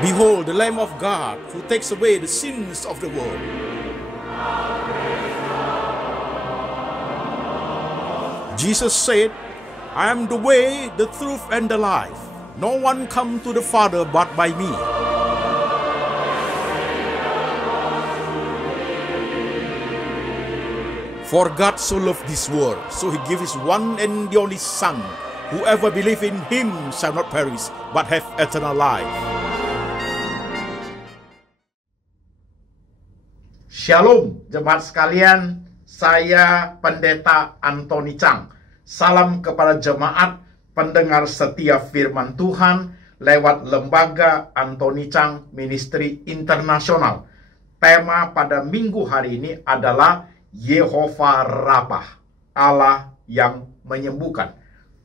Behold, the Lamb of God who takes away the sins of the world. Jesus said, I am the way, the truth, and the life. No one comes to the Father but by me. For God so loved this world, so he gave his one and the only Son. Whoever believes in him shall not perish, but have eternal life. Shalom, jemaat sekalian. Saya Pendeta Antoni Chang. Salam kepada jemaat pendengar setia firman Tuhan lewat Lembaga Antoni Chang Ministry Internasional. Tema pada minggu hari ini adalah Yehovah Rapha, Allah yang menyembuhkan.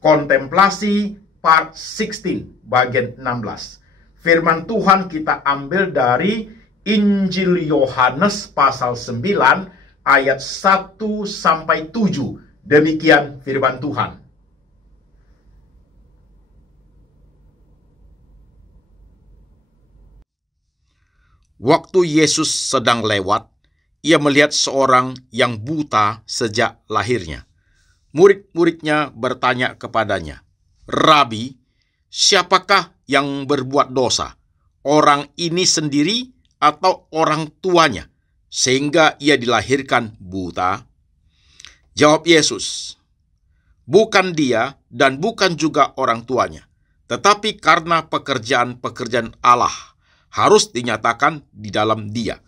Kontemplasi part 16 bagian 16. Firman Tuhan kita ambil dari Injil Yohanes pasal 9 ayat 1 sampai 7. Demikian firman Tuhan. Waktu Yesus sedang lewat, ia melihat seorang yang buta sejak lahirnya. Murid-muridnya bertanya kepadanya, Rabi, siapakah yang berbuat dosa? Orang ini sendiri atau orang tuanya, sehingga ia dilahirkan buta? Jawab Yesus, bukan dia dan bukan juga orang tuanya, tetapi karena pekerjaan-pekerjaan Allah harus dinyatakan di dalam dia.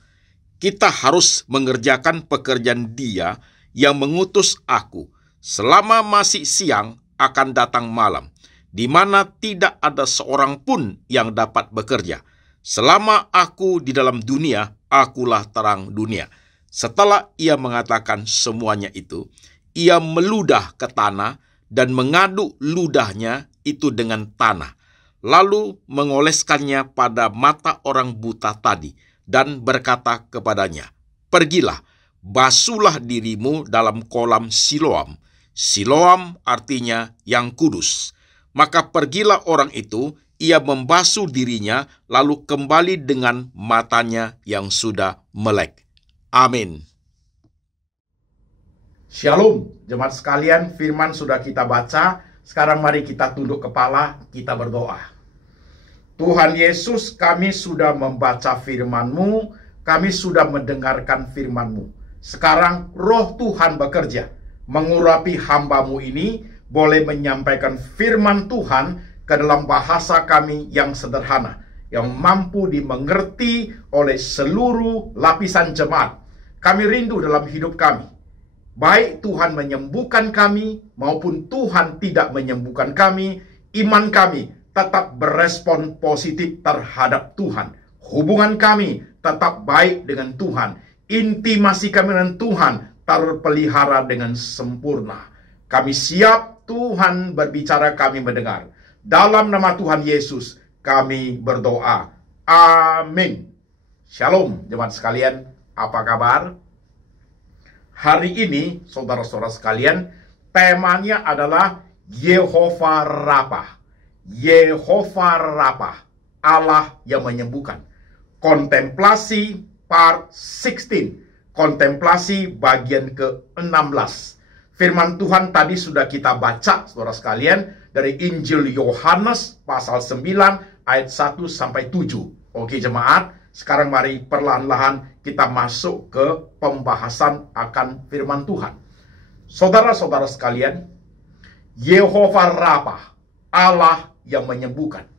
Kita harus mengerjakan pekerjaan dia yang mengutus aku. Selama masih siang akan datang malam, di mana tidak ada seorang pun yang dapat bekerja. Selama aku di dalam dunia, akulah terang dunia. Setelah ia mengatakan semuanya itu, ia meludah ke tanah dan mengaduk ludahnya itu dengan tanah, lalu mengoleskannya pada mata orang buta tadi, dan berkata kepadanya, pergilah, basuhlah dirimu dalam kolam Siloam. Siloam artinya yang kudus. Maka pergilah orang itu, ia membasuh dirinya, lalu kembali dengan matanya yang sudah melek. Amin. Shalom, jemaat sekalian, firman sudah kita baca. Sekarang mari kita tunduk kepala, kita berdoa. Tuhan Yesus, kami sudah membaca firman-Mu, kami sudah mendengarkan firman-Mu. Sekarang roh Tuhan bekerja, mengurapi hamba-Mu ini, boleh menyampaikan firman Tuhan ke dalam bahasa kami yang sederhana, yang mampu dimengerti oleh seluruh lapisan jemaat. Kami rindu dalam hidup kami, baik Tuhan menyembuhkan kami, maupun Tuhan tidak menyembuhkan kami, iman kami tetap berespon positif terhadap Tuhan. Hubungan kami tetap baik dengan Tuhan. Intimasi kami dengan Tuhan terpelihara dengan sempurna. Kami siap, Tuhan berbicara, kami mendengar. Dalam nama Tuhan Yesus, kami berdoa. Amin. Shalom, jemaat sekalian. Apa kabar? Hari ini, saudara-saudara sekalian, temanya adalah Yehovah Rapha. Yehovah Rapha, Allah yang menyembuhkan. Kontemplasi part 16. Kontemplasi bagian ke-16. Firman Tuhan tadi sudah kita baca, saudara sekalian, dari Injil Yohanes pasal 9 ayat 1 sampai 7. Oke jemaat, sekarang mari perlahan-lahan kita masuk ke pembahasan akan firman Tuhan. Saudara-saudara sekalian, Yehovah Rapha, Allah yang menyembuhkan.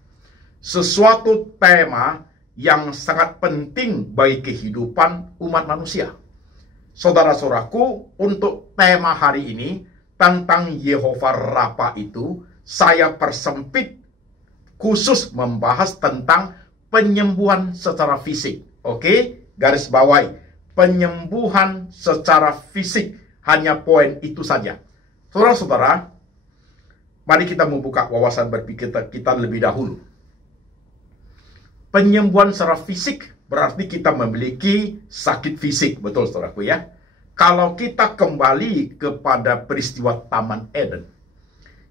Sesuatu tema yang sangat penting bagi kehidupan umat manusia. Saudara-saudaraku, untuk tema hari ini tentang Yehovah Rapha itu, saya persempit khusus membahas tentang penyembuhan secara fisik. Oke, garis bawahi. Penyembuhan secara fisik, hanya poin itu saja. Saudara-saudara, mari kita membuka wawasan berpikir kita lebih dahulu. Penyembuhan secara fisik berarti kita memiliki sakit fisik, betul saudaraku ya. Kalau kita kembali kepada peristiwa Taman Eden,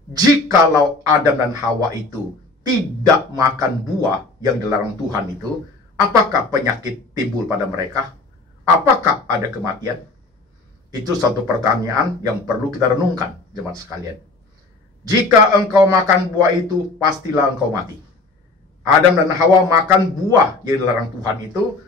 jikalau Adam dan Hawa itu tidak makan buah yang dilarang Tuhan itu, apakah penyakit timbul pada mereka? Apakah ada kematian? Itu satu pertanyaan yang perlu kita renungkan, jemaat sekalian. Jika engkau makan buah itu, pastilah engkau mati. Adam dan Hawa makan buah yang dilarang Tuhan itu,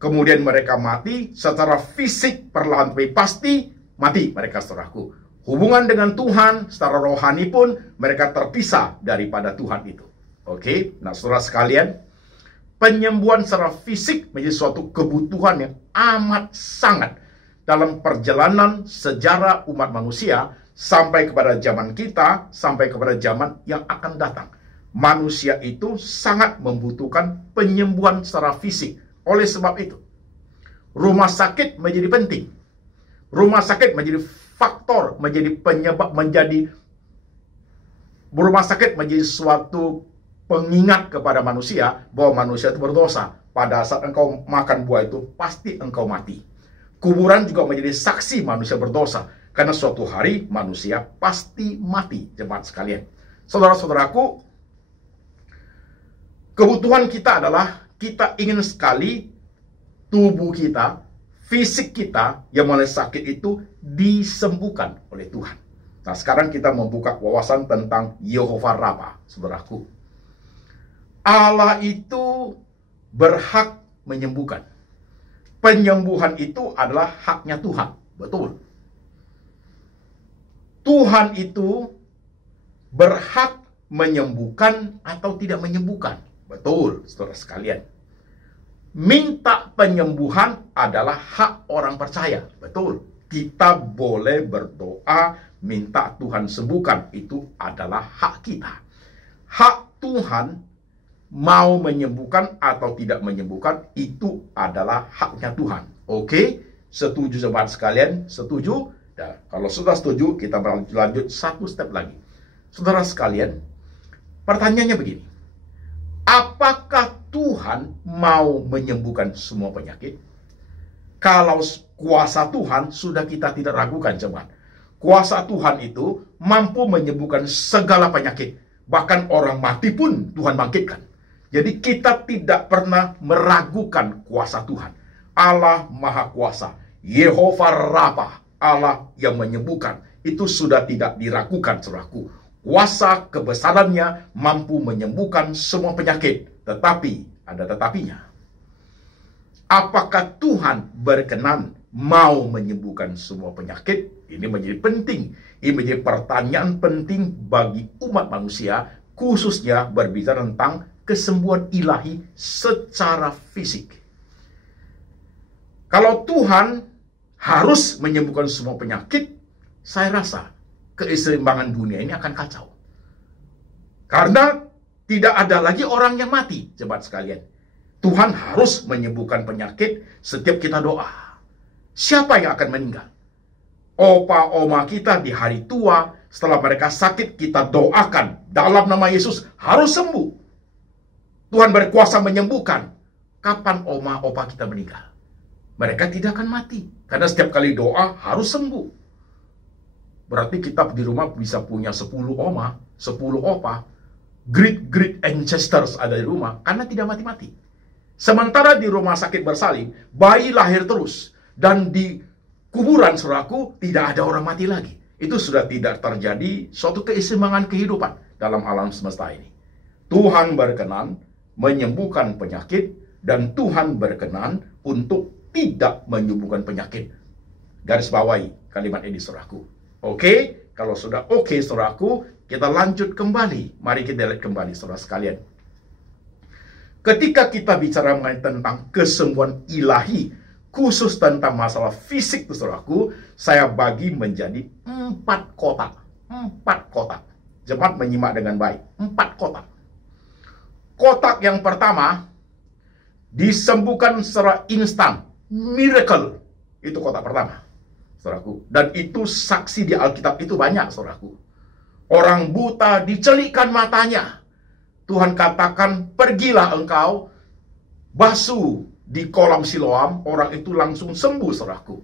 kemudian mereka mati secara fisik, perlahan tapi pasti mati mereka, saudaraku. Hubungan dengan Tuhan secara rohani pun mereka terpisah daripada Tuhan itu. Oke, nah saudara sekalian, penyembuhan secara fisik menjadi suatu kebutuhan yang amat sangat dalam perjalanan sejarah umat manusia sampai kepada zaman kita, sampai kepada zaman yang akan datang. Manusia itu sangat membutuhkan penyembuhan secara fisik. Oleh sebab itu, rumah sakit menjadi penting. Rumah sakit menjadi faktor, menjadi penyebab, rumah sakit menjadi suatu pengingat kepada manusia bahwa manusia itu berdosa. Pada saat engkau makan buah itu, pasti engkau mati. Kuburan juga menjadi saksi manusia berdosa, karena suatu hari manusia pasti mati, jemaat sekalian. Saudara-saudaraku, kebutuhan kita adalah kita ingin sekali tubuh kita, fisik kita yang mulai sakit itu disembuhkan oleh Tuhan. Nah, sekarang kita membuka wawasan tentang Yehovah Rafa, saudaraku. Allah itu berhak menyembuhkan. Penyembuhan itu adalah haknya Tuhan. Betul. Tuhan itu berhak menyembuhkan atau tidak menyembuhkan. Betul, saudara sekalian. Minta penyembuhan adalah hak orang percaya. Betul. Kita boleh berdoa, minta Tuhan sembuhkan. Itu adalah hak kita. Hak Tuhan mau menyembuhkan atau tidak menyembuhkan, itu adalah haknya Tuhan. Oke? Setuju jemaat sekalian? Setuju? Nah, kalau sudah setuju, kita berlanjut satu step lagi. Saudara sekalian, pertanyaannya begini. Apakah Tuhan mau menyembuhkan semua penyakit? Kalau kuasa Tuhan sudah kita tidak ragukan, jemaat. Kuasa Tuhan itu mampu menyembuhkan segala penyakit. Bahkan orang mati pun Tuhan bangkitkan. Jadi kita tidak pernah meragukan kuasa Tuhan. Allah Maha Kuasa, Yehovah Rafa, Allah yang menyembuhkan. Itu sudah tidak diragukan, saudaraku. Kuasa kebesarannya mampu menyembuhkan semua penyakit. Tetapi, ada tetapinya. Apakah Tuhan berkenan mau menyembuhkan semua penyakit? Ini menjadi penting. Ini menjadi pertanyaan penting bagi umat manusia, khususnya berbicara tentang kesembuhan ilahi secara fisik. Kalau Tuhan harus menyembuhkan semua penyakit, saya rasa keseimbangan dunia ini akan kacau. Karena tidak ada lagi orang yang mati, jemaat sekalian. Tuhan harus menyembuhkan penyakit setiap kita doa. Siapa yang akan meninggal? Opa oma kita di hari tua, setelah mereka sakit, kita doakan dalam nama Yesus harus sembuh. Tuhan berkuasa menyembuhkan. Kapan oma opa kita meninggal? Mereka tidak akan mati. Karena setiap kali doa harus sembuh. Berarti kita di rumah bisa punya 10 oma, 10 opa. Great ancestors ada di rumah. Karena tidak mati-mati. Sementara di rumah sakit bersalin, bayi lahir terus. Dan di kuburan, saudaraku, tidak ada orang mati lagi. Itu sudah tidak terjadi suatu keseimbangan kehidupan dalam alam semesta ini. Tuhan berkenan menyembuhkan penyakit, dan Tuhan berkenan untuk tidak menyembuhkan penyakit. Garis bawahi kalimat ini, saudaraku. Oke? Kalau sudah oke, saudaraku, kita lanjut kembali. Mari kita lihat kembali, saudara sekalian. Ketika kita bicara mengenai tentang kesembuhan ilahi, khusus tentang masalah fisik, saudaraku, saya bagi menjadi 4 kotak. 4 kotak. Jemaat menyimak dengan baik. 4 kotak. Kotak yang pertama, disembuhkan secara instan. Miracle. Itu kotak pertama, saudaraku. Dan itu saksi di Alkitab itu banyak, saudaraku. Orang buta dicelikkan matanya. Tuhan katakan, pergilah engkau, basuh di kolam Siloam. Orang itu langsung sembuh, saudaraku.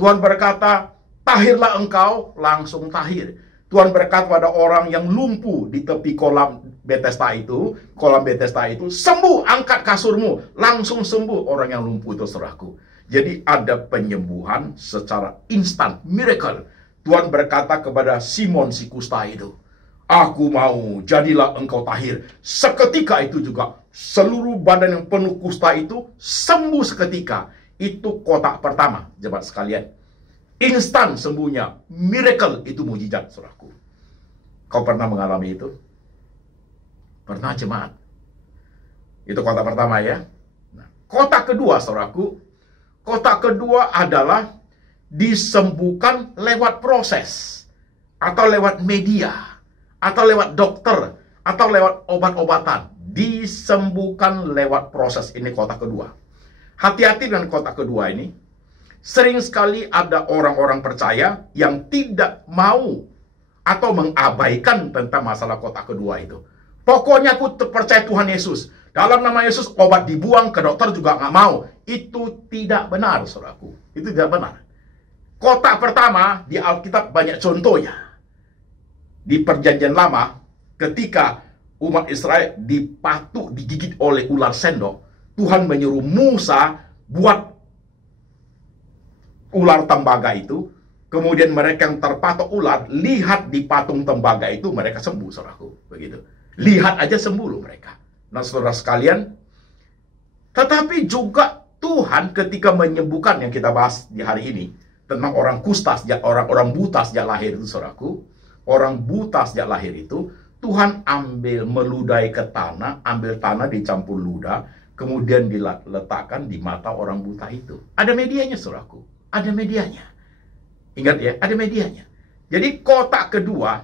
Tuhan berkata, tahirlah engkau, langsung tahir. Tuhan berkata pada orang yang lumpuh di tepi kolam Bethesda itu, kolam Bethesda itu, sembuh, angkat kasurmu, langsung sembuh orang yang lumpuh itu, saudaraku. Jadi ada penyembuhan secara instan, miracle. Tuhan berkata kepada Simon si kusta itu, aku mau, jadilah engkau tahir. Seketika itu juga, seluruh badan yang penuh kusta itu sembuh seketika. Itu kotak pertama, jemaat sekalian. Instan sembuhnya, miracle, itu mujizat, saudaraku. Kau pernah mengalami itu? Pernah, jemaat? Itu kotak pertama ya. Nah, kotak kedua, saudaraku. Kotak kedua adalah disembuhkan lewat proses, atau lewat media, atau lewat dokter, atau lewat obat-obatan. Disembuhkan lewat proses. Ini kotak kedua. Hati-hati dengan kotak kedua ini. Sering sekali ada orang-orang percaya yang tidak mau atau mengabaikan tentang masalah kotak kedua itu. Pokoknya aku percaya Tuhan Yesus. Dalam nama Yesus obat dibuang, ke dokter juga nggak mau. Itu tidak benar, saudaraku. Itu tidak benar. Kotak pertama di Alkitab banyak contohnya. Di Perjanjian Lama, ketika umat Israel dipatuk, digigit oleh ular sendok, Tuhan menyuruh Musa buat ular tembaga itu. Kemudian mereka yang terpatok ular, lihat di patung tembaga itu, mereka sembuh, saudaraku. Begitu. Lihat aja sembuh loh mereka. Nah, saudara sekalian, tetapi juga Tuhan ketika menyembuhkan yang kita bahas di hari ini, tentang orang kusta, orang buta sejak lahir itu, saudaraku. Orang buta sejak lahir itu, Tuhan ambil, meludahi ke tanah, ambil tanah dicampur ludah, kemudian diletakkan di mata orang buta itu. Ada medianya, saudaraku. Ada medianya. Ingat ya, ada medianya. Jadi kotak kedua,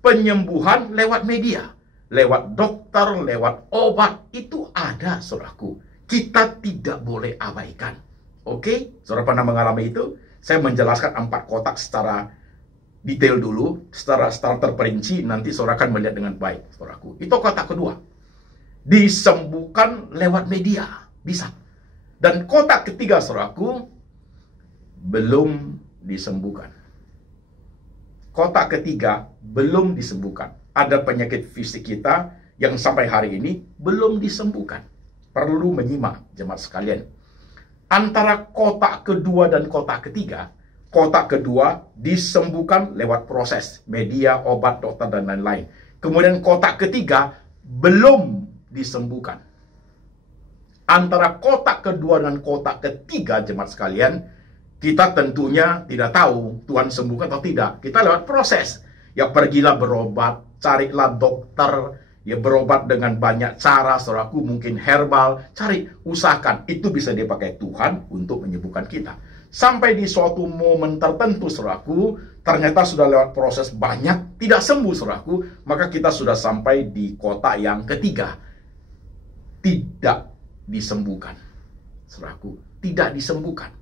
penyembuhan lewat media. Lewat dokter, lewat obat, itu ada, saudaraku. Kita tidak boleh abaikan. Oke? Saudara pernah mengalami itu? Saya menjelaskan 4 kotak secara detail dulu, secara terperinci, nanti saudara akan melihat dengan baik, saudaraku. Itu kotak kedua. Disembuhkan lewat media. Bisa. Dan kotak ketiga, saudaraku, belum disembuhkan. Kotak ketiga belum disembuhkan. Ada penyakit fisik kita yang sampai hari ini belum disembuhkan. Perlu menyimak, jemaat sekalian. Antara kotak kedua dan kotak ketiga, kotak kedua disembuhkan lewat proses, media, obat, dokter, dan lain-lain. Kemudian kotak ketiga belum disembuhkan. Antara kotak kedua dan kotak ketiga, jemaat sekalian, kita tentunya tidak tahu Tuhan sembuhkan atau tidak. Kita lewat proses. Ya pergilah berobat, carilah dokter, ya berobat dengan banyak cara, saudaraku, mungkin herbal, cari, usahakan. Itu bisa dipakai Tuhan untuk menyembuhkan kita. Sampai di suatu momen tertentu, saudaraku, ternyata sudah lewat proses banyak, tidak sembuh, saudaraku, maka kita sudah sampai di kotak yang ketiga. Tidak disembuhkan, saudaraku, tidak disembuhkan.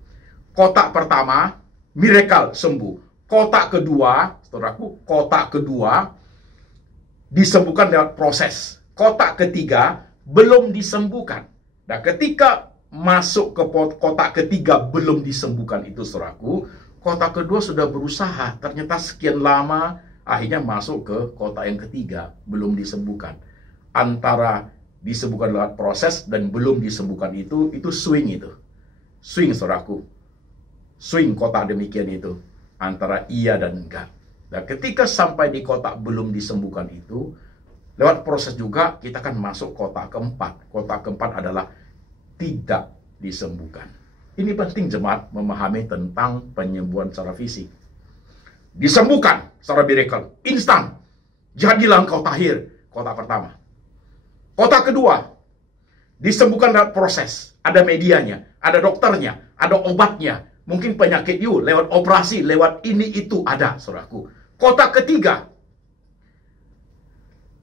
Kotak pertama, miracle, sembuh. Kotak kedua, saudaraku, kotak kedua disembuhkan lewat proses. Kotak ketiga belum disembuhkan. Nah, ketika masuk ke kotak ketiga belum disembuhkan itu, saudaraku, kotak kedua sudah berusaha. Ternyata sekian lama, akhirnya masuk ke kotak yang ketiga, belum disembuhkan. Antara disembuhkan lewat proses dan belum disembuhkan itu swing itu. Swing, saudaraku. Swing kotak demikian itu, antara iya dan enggak. Nah, ketika sampai di kotak belum disembuhkan itu, lewat proses juga kita akan masuk kotak keempat. Kotak keempat adalah tidak disembuhkan. Ini penting, jemaat, memahami tentang penyembuhan secara fisik. Disembuhkan secara miracle, instan. Jadilah engkau tahir, kotak pertama. Kotak kedua, disembuhkan lewat proses. Ada medianya, ada dokternya, ada obatnya. Mungkin penyakit lewat operasi, lewat ini itu ada, saudaraku. Kotak ketiga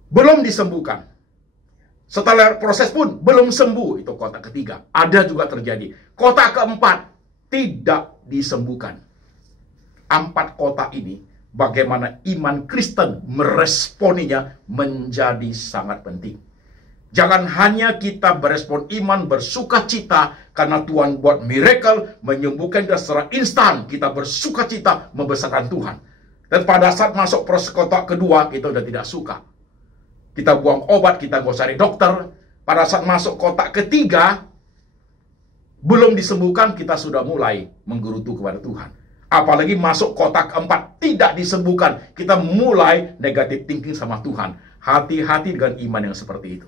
belum disembuhkan. Setelah proses pun belum sembuh, itu kotak ketiga. Ada juga terjadi. Kotak keempat tidak disembuhkan. 4 kotak ini, bagaimana iman Kristen meresponinya menjadi sangat penting. Jangan hanya kita berespon iman, bersuka cita karena Tuhan buat miracle, menyembuhkan kita secara instan. Kita bersuka cita membesarkan Tuhan. Dan pada saat masuk proses kotak kedua, kita sudah tidak suka. Kita buang obat, kita nggak cari dokter. Pada saat masuk kotak ketiga, belum disembuhkan, kita sudah mulai menggerutu kepada Tuhan. Apalagi masuk kotak keempat, tidak disembuhkan, kita mulai negatif thinking sama Tuhan. Hati-hati dengan iman yang seperti itu.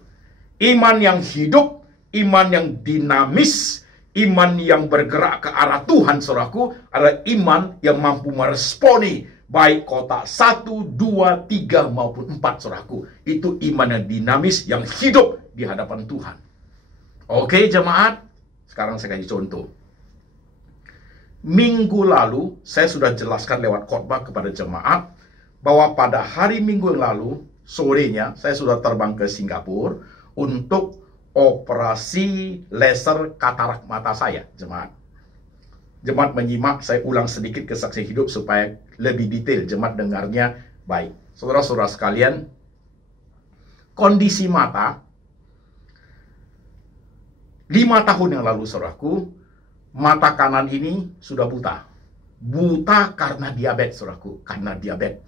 Iman yang hidup, iman yang dinamis, iman yang bergerak ke arah Tuhan, saudaraku, adalah iman yang mampu meresponi baik kotak 1, 2, 3 maupun 4, saudaraku. Itu iman yang dinamis, yang hidup di hadapan Tuhan. Oke, jemaat. Sekarang saya kasih contoh. Minggu lalu, saya sudah jelaskan lewat khotbah kepada jemaat bahwa pada hari Minggu yang lalu, sorenya, saya sudah terbang ke Singapura untuk operasi laser katarak mata saya, jemaat. Jemaat menyimak, saya ulang sedikit kesaksian hidup supaya lebih detail, jemaat dengarnya baik. Saudara-saudara sekalian, kondisi mata 5 tahun yang lalu, saudaraku, mata kanan ini sudah buta. Buta karena diabetes, saudaraku. Karena diabetes.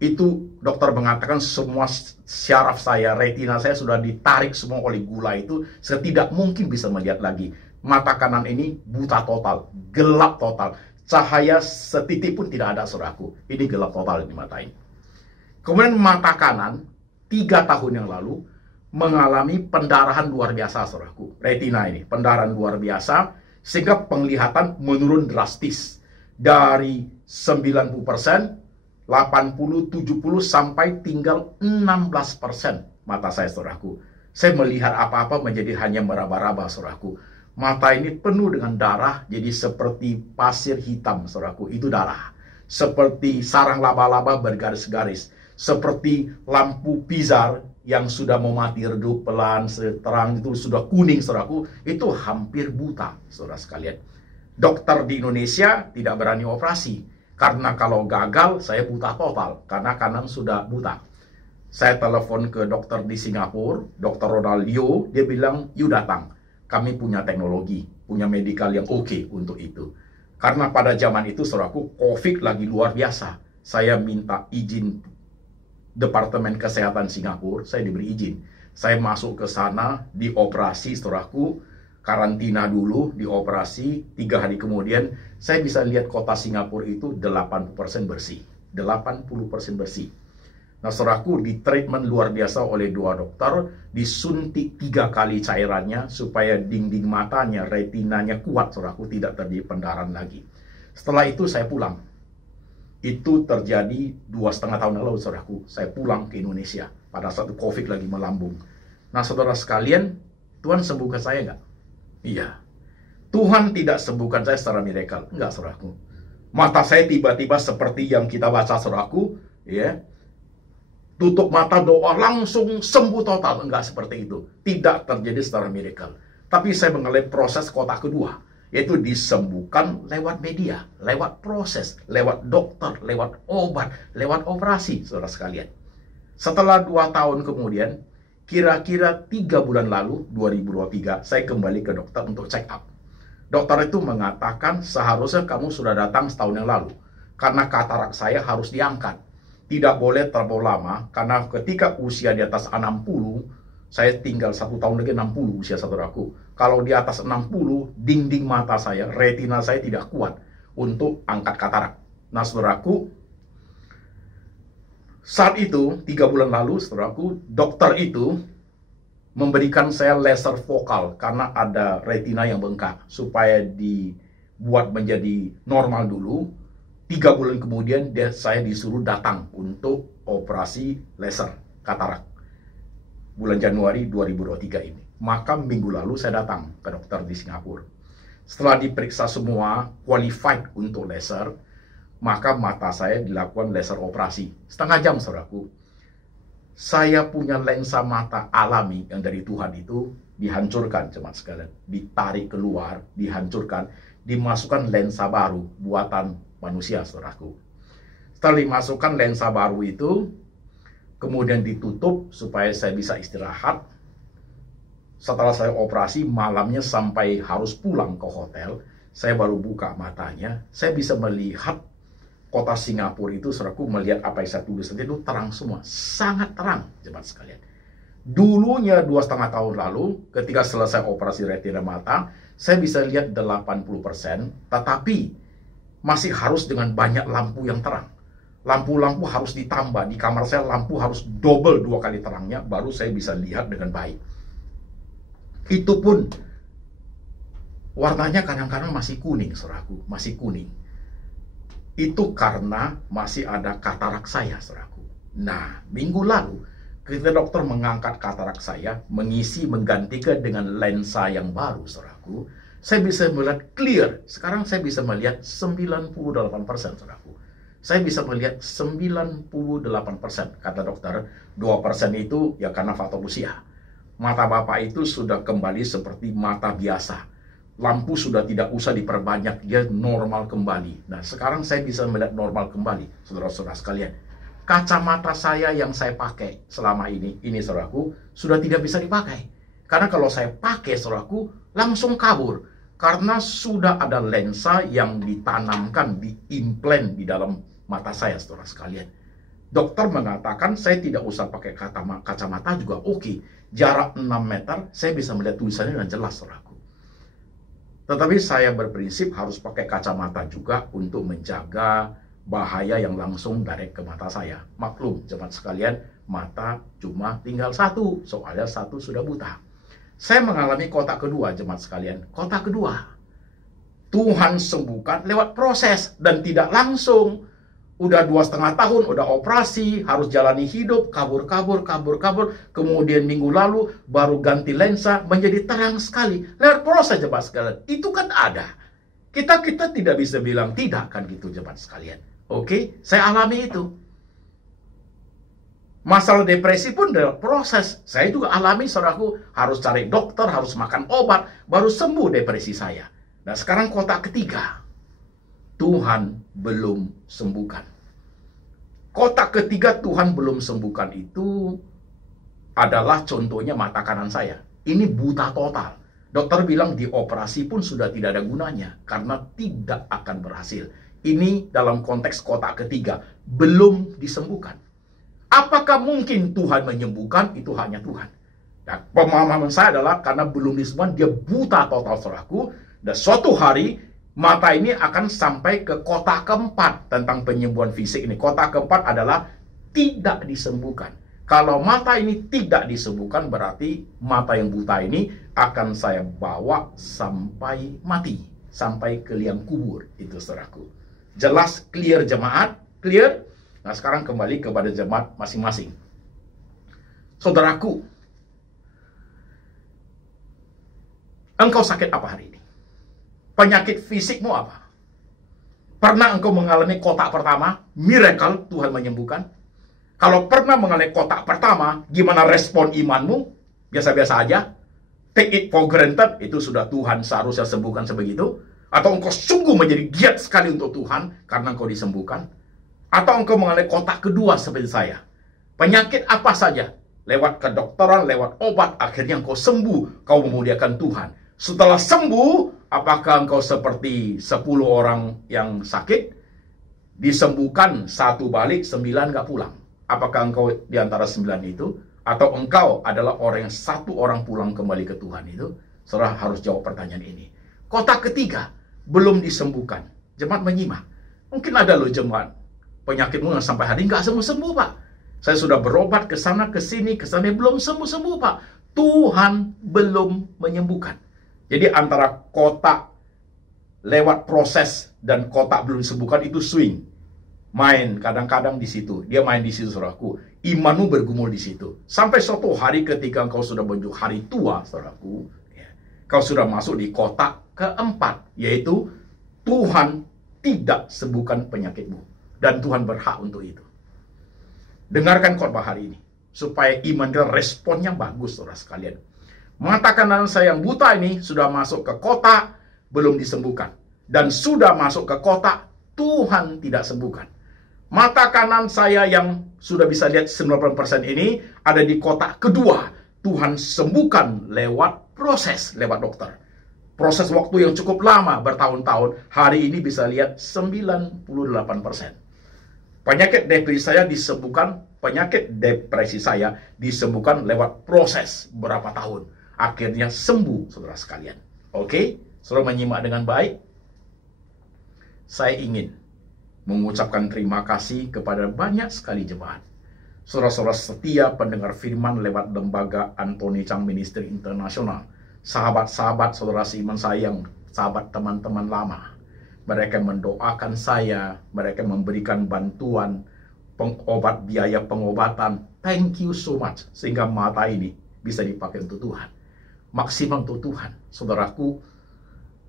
Itu dokter mengatakan semua syaraf saya, retina saya sudah ditarik semua oleh gula itu. Saya tidak mungkin bisa melihat lagi. Mata kanan ini buta total. Gelap total. Cahaya setitik pun tidak ada, saudaraku. Ini gelap total di mata ini. Kemudian mata kanan, 3 tahun yang lalu, mengalami pendarahan luar biasa, saudaraku. Retina ini, pendarahan luar biasa, sehingga penglihatan menurun drastis. Dari 90%, 80, 70, sampai tinggal 16% mata saya, saudaraku. Saya melihat apa-apa menjadi hanya meraba-raba, saudaraku. Mata ini penuh dengan darah, jadi seperti pasir hitam, saudaraku. Itu darah. Seperti sarang laba-laba bergaris-garis. Seperti lampu pizar yang sudah mau mati, redup pelan, terang itu sudah kuning, saudaraku, itu hampir buta, saudara sekalian. Dokter di Indonesia tidak berani operasi, karena kalau gagal, saya buta total, karena kanan sudah buta. Saya telepon ke dokter di Singapura, Dr. Ronaldo, dia bilang, "You datang, kami punya teknologi, punya medikal yang oke untuk itu." Karena pada zaman itu, saudaraku, COVID lagi luar biasa. Saya minta izin Departemen Kesehatan Singapura, saya diberi izin. Saya masuk ke sana, dioperasi, saudaraku, karantina dulu, dioperasi, 3 hari kemudian, saya bisa lihat kota Singapura itu 80% bersih. 80% bersih. Nah, saudaraku, di treatment luar biasa oleh 2 dokter, disuntik 3 kali cairannya, supaya dinding matanya, retinanya kuat, saudaraku, tidak terjadi pendarahan lagi. Setelah itu, saya pulang. Itu terjadi 2,5 tahun lalu, saudaraku. Saya pulang ke Indonesia pada saat COVID lagi melambung. Nah, saudara sekalian, Tuhan sembuhkan saya nggak? Iya. Tuhan tidak sembuhkan saya secara miracle. Enggak, saudaraku. Mata saya tiba-tiba seperti yang kita baca, saudaraku. Ya. Tutup mata, doa, langsung sembuh total. Enggak seperti itu. Tidak terjadi secara miracle. Tapi saya mengalami proses kotak kedua. Yaitu disembuhkan lewat media, lewat proses, lewat dokter, lewat obat, lewat operasi, saudara sekalian. Setelah 2 tahun kemudian, kira-kira 3 bulan lalu, 2023, saya kembali ke dokter untuk check up. Dokter itu mengatakan, seharusnya kamu sudah datang setahun yang lalu, karena katarak saya harus diangkat. Tidak boleh terlalu lama, karena ketika usia di atas 60, saya tinggal 1 tahun lagi 60 usia, saudaraku. Kalau di atas 60, dinding mata saya, retina saya tidak kuat untuk angkat katarak. Nah, saudaraku, saat itu, 3 bulan lalu, saudaraku, dokter itu memberikan saya laser fokal karena ada retina yang bengkak, supaya dibuat menjadi normal dulu. 3 bulan kemudian, saya disuruh datang untuk operasi laser katarak. Bulan Januari 2023 ini. Maka minggu lalu saya datang ke dokter di Singapura. Setelah diperiksa semua, qualified untuk laser, maka mata saya dilakukan laser operasi. Setengah jam, saudaraku. Saya punya lensa mata alami yang dari Tuhan itu dihancurkan, jemaat sekalian. Ditarik keluar, dihancurkan, dimasukkan lensa baru, buatan manusia, saudaraku. Setelah dimasukkan lensa baru itu, kemudian ditutup supaya saya bisa istirahat. Setelah saya operasi, malamnya sampai harus pulang ke hotel, saya baru buka matanya. Saya bisa melihat kota Singapura itu, saudaraku, melihat apa yang saya tulis itu terang semua. Sangat terang, jemaat sekalian. Dulunya 2,5 tahun lalu, ketika selesai operasi retina mata, saya bisa lihat 80%, tetapi masih harus dengan banyak lampu yang terang. Lampu-lampu harus ditambah. Di kamar saya lampu harus double 2 kali terangnya, baru saya bisa lihat dengan baik. Itu pun warnanya kadang-kadang masih kuning, saudaraku, masih kuning. Itu karena masih ada katarak saya, saudaraku. Nah, minggu lalu, ketika dokter mengangkat katarak saya, menggantikan dengan lensa yang baru, saudaraku, saya bisa melihat clear. Sekarang saya bisa melihat 98%, saudaraku. Saya bisa melihat 98%, kata dokter. 2% itu ya karena faktor usia. Mata Bapak itu sudah kembali seperti mata biasa. Lampu sudah tidak usah diperbanyak, dia normal kembali. Nah, sekarang saya bisa melihat normal kembali, saudara-saudara sekalian. Kacamata saya yang saya pakai selama ini saudaraku, sudah tidak bisa dipakai. Karena kalau saya pakai, saudaraku, langsung kabur. Karena sudah ada lensa yang ditanamkan, diimplant di dalam mata saya, saudara sekalian. Dokter mengatakan saya tidak usah pakai kacamata juga oke. Jarak 6 meter, saya bisa melihat tulisannya dengan jelas, saudaraku. Tetapi saya berprinsip harus pakai kacamata juga untuk menjaga bahaya yang langsung direct ke mata saya. Maklum, jemaat sekalian, mata cuma tinggal satu, soalnya satu sudah buta. Saya mengalami kotak kedua, jemaat sekalian. Kotak kedua, Tuhan sembuhkan lewat proses dan tidak langsung. Udah 2,5 tahun, udah operasi, harus jalani hidup, kabur. Kemudian minggu lalu baru ganti lensa, menjadi terang sekali. Lewat proses, jemaat sekalian. Itu kan ada. Kita tidak bisa bilang tidak, kan gitu, jemaat sekalian. Oke, saya alami itu. Masalah depresi pun dalam proses. Saya juga alami, saudaraku, harus cari dokter, harus makan obat, baru sembuh depresi saya. Nah, sekarang kotak ketiga, Tuhan belum sembuhkan. Kotak ketiga Tuhan belum sembuhkan itu adalah contohnya mata kanan saya. Ini buta total. Dokter bilang dioperasi pun sudah tidak ada gunanya karena tidak akan berhasil. Ini dalam konteks kotak ketiga, belum disembuhkan. Apakah mungkin Tuhan menyembuhkan? Itu hanya Tuhan. Nah, pemahaman saya adalah karena belum disembuhkan, dia buta total, saudaraku. Dan suatu hari mata ini akan sampai ke kotak keempat tentang penyembuhan fisik ini. Kotak keempat adalah tidak disembuhkan. Kalau mata ini tidak disembuhkan, berarti mata yang buta ini akan saya bawa sampai mati, sampai ke liang kubur. Itu, saudaraku. Jelas, clear, jemaat? Clear? Nah, sekarang kembali kepada jemaat masing-masing. Saudaraku, engkau sakit apa hari ini? Penyakit fisikmu apa? Pernah engkau mengalami kotak pertama, miracle, Tuhan menyembuhkan? Kalau pernah mengalami kotak pertama, gimana respon imanmu? Biasa-biasa aja? Take it for granted, itu sudah Tuhan seharusnya sembuhkan sebegitu? Atau engkau sungguh menjadi giat sekali untuk Tuhan karena engkau disembuhkan? Atau engkau mengalami kotak kedua seperti saya? Penyakit apa saja? Lewat kedokteran, lewat obat, akhirnya engkau sembuh, kau memuliakan Tuhan. Setelah sembuh, apakah engkau seperti 10 orang yang sakit, disembuhkan 1 balik, 9 nggak pulang? Apakah engkau di antara 9 itu? Atau engkau adalah orang yang 1 orang pulang kembali ke Tuhan itu? Saudara harus jawab pertanyaan ini. Kotak ketiga, belum disembuhkan. Jemaat menyimak. Mungkin ada loh jemaat, penyakitmu yang sampai hari nggak sembuh-sembuh, Pak. Saya sudah berobat ke sana, ke sini, belum sembuh-sembuh, Pak. Tuhan belum menyembuhkan. Jadi antara kotak lewat proses dan kotak belum disembuhkan itu swing. Main kadang-kadang di situ. Dia main di situ, saudaraku. Imanmu bergumul di situ. Sampai suatu hari ketika engkau sudah menuju hari tua, saudaraku, ya, kau sudah masuk di kotak keempat, yaitu Tuhan tidak sembuhkan penyakitmu. Dan Tuhan berhak untuk itu. Dengarkan khotbah hari ini. Supaya iman kita responnya bagus, saudara sekalian. Mata kanan saya yang buta ini sudah masuk ke kotak, belum disembuhkan. Dan sudah masuk ke kotak, Tuhan tidak sembuhkan. Mata kanan saya yang sudah bisa lihat 90% ini ada di kotak kedua. Tuhan sembuhkan lewat proses, lewat dokter. Proses waktu yang cukup lama, bertahun-tahun. Hari ini bisa lihat 98%. Penyakit depresi saya disembuhkan penyakit depresi saya disembuhkan lewat proses berapa tahun. Akhirnya sembuh, saudara sekalian. Oke, saudara menyimak dengan baik. Saya ingin mengucapkan terima kasih kepada banyak sekali jemaat, saudara-saudara setia pendengar firman lewat lembaga Anthony Chang Ministry Internasional, sahabat-sahabat saudara seiman saya yang sahabat teman-teman lama. Mereka mendoakan saya, mereka memberikan bantuan biaya pengobatan. Thank you so much, sehingga mata ini bisa dipakai untuk Tuhan, maksimal untuk Tuhan. Saudaraku,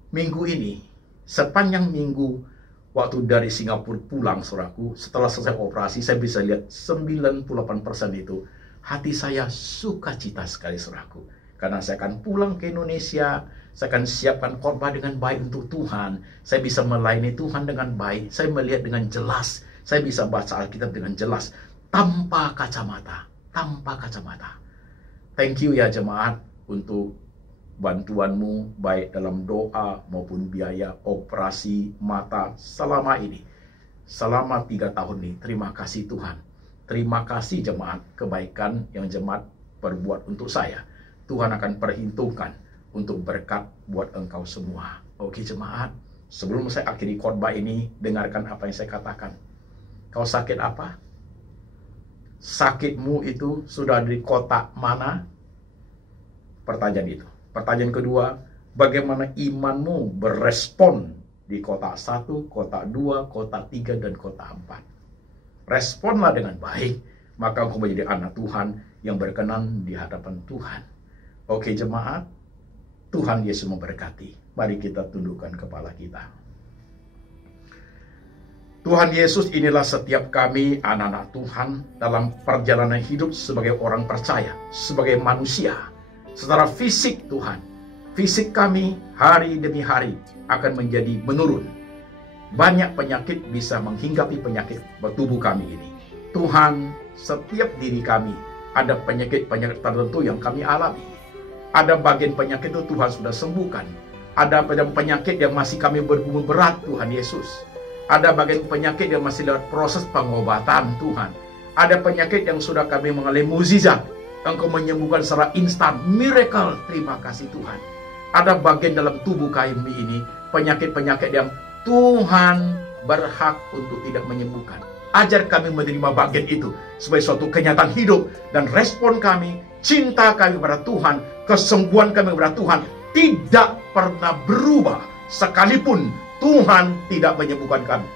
minggu ini, sepanjang minggu waktu dari Singapura pulang, saudaraku, setelah selesai operasi, saya bisa lihat 98% itu hati saya sukacita sekali, saudaraku. Karena saya akan pulang ke Indonesia, saya akan siapkan khotbah dengan baik untuk Tuhan. Saya bisa melayani Tuhan dengan baik. Saya melihat dengan jelas. Saya bisa baca Alkitab dengan jelas. Tanpa kacamata. Tanpa kacamata. Thank you ya jemaat untuk bantuanmu baik dalam doa maupun biaya operasi mata selama ini. Selama 3 tahun ini. Terima kasih Tuhan. Terima kasih jemaat kebaikan yang jemaat perbuat untuk saya. Tuhan akan perhitungkan untuk berkat buat engkau semua. Oke jemaat, sebelum saya akhiri khotbah ini, dengarkan apa yang saya katakan. Kau sakit apa? Sakitmu itu sudah di kota mana? Pertanyaan itu. Pertanyaan kedua, bagaimana imanmu berespon di kota 1, kota 2, kota 3, dan kota 4? Responlah dengan baik, maka engkau menjadi anak Tuhan yang berkenan di hadapan Tuhan. Oke jemaat, Tuhan Yesus memberkati. Mari kita tundukkan kepala kita. Tuhan Yesus, inilah setiap kami anak-anak Tuhan dalam perjalanan hidup sebagai orang percaya, sebagai manusia. Secara fisik Tuhan, fisik kami hari demi hari akan menjadi menurun. Banyak penyakit bisa menghinggapi penyakit tubuh kami ini. Tuhan, setiap diri kami ada penyakit-penyakit tertentu yang kami alami. Ada bagian penyakit itu Tuhan sudah sembuhkan. Ada penyakit yang masih kami bergumul berat, Tuhan Yesus. Ada bagian penyakit yang masih lewat proses pengobatan, Tuhan. Ada penyakit yang sudah kami mengalami mukjizat. Engkau menyembuhkan secara instan, miracle. Terima kasih Tuhan. Ada bagian dalam tubuh kami ini, penyakit-penyakit yang Tuhan berhak untuk tidak menyembuhkan. Ajar kami menerima bagian itu sebagai suatu kenyataan hidup. Dan respon kami, cinta kami kepada Tuhan, kesembuhan kami kepada Tuhan tidak pernah berubah sekalipun Tuhan tidak menyembuhkan kami.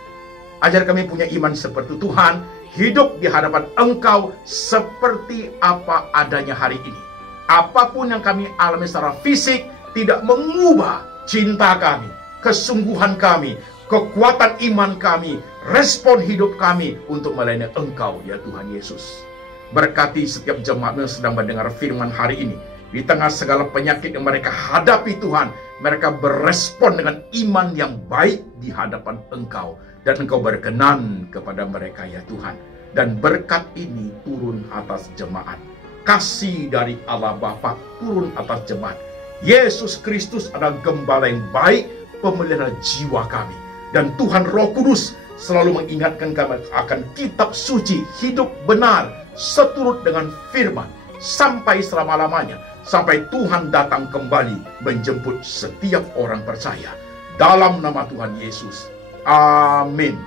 Ajar kami punya iman seperti Tuhan, hidup di hadapan Engkau seperti apa adanya hari ini. Apapun yang kami alami secara fisik tidak mengubah cinta kami, kesungguhan kami, kekuatan iman kami, respon hidup kami untuk melayani Engkau ya Tuhan Yesus. Berkati setiap jemaat yang sedang mendengar firman hari ini. Di tengah segala penyakit yang mereka hadapi Tuhan, mereka berespon dengan iman yang baik di hadapan Engkau. Dan Engkau berkenan kepada mereka ya Tuhan. Dan berkat ini turun atas jemaat. Kasih dari Allah Bapa turun atas jemaat. Yesus Kristus adalah gembala yang baik, pemelihara jiwa kami. Dan Tuhan Roh Kudus selalu mengingatkan kami akan kitab suci, hidup benar, seturut dengan firman, sampai selama-lamanya, sampai Tuhan datang kembali menjemput setiap orang percaya. Dalam nama Tuhan Yesus. Amin.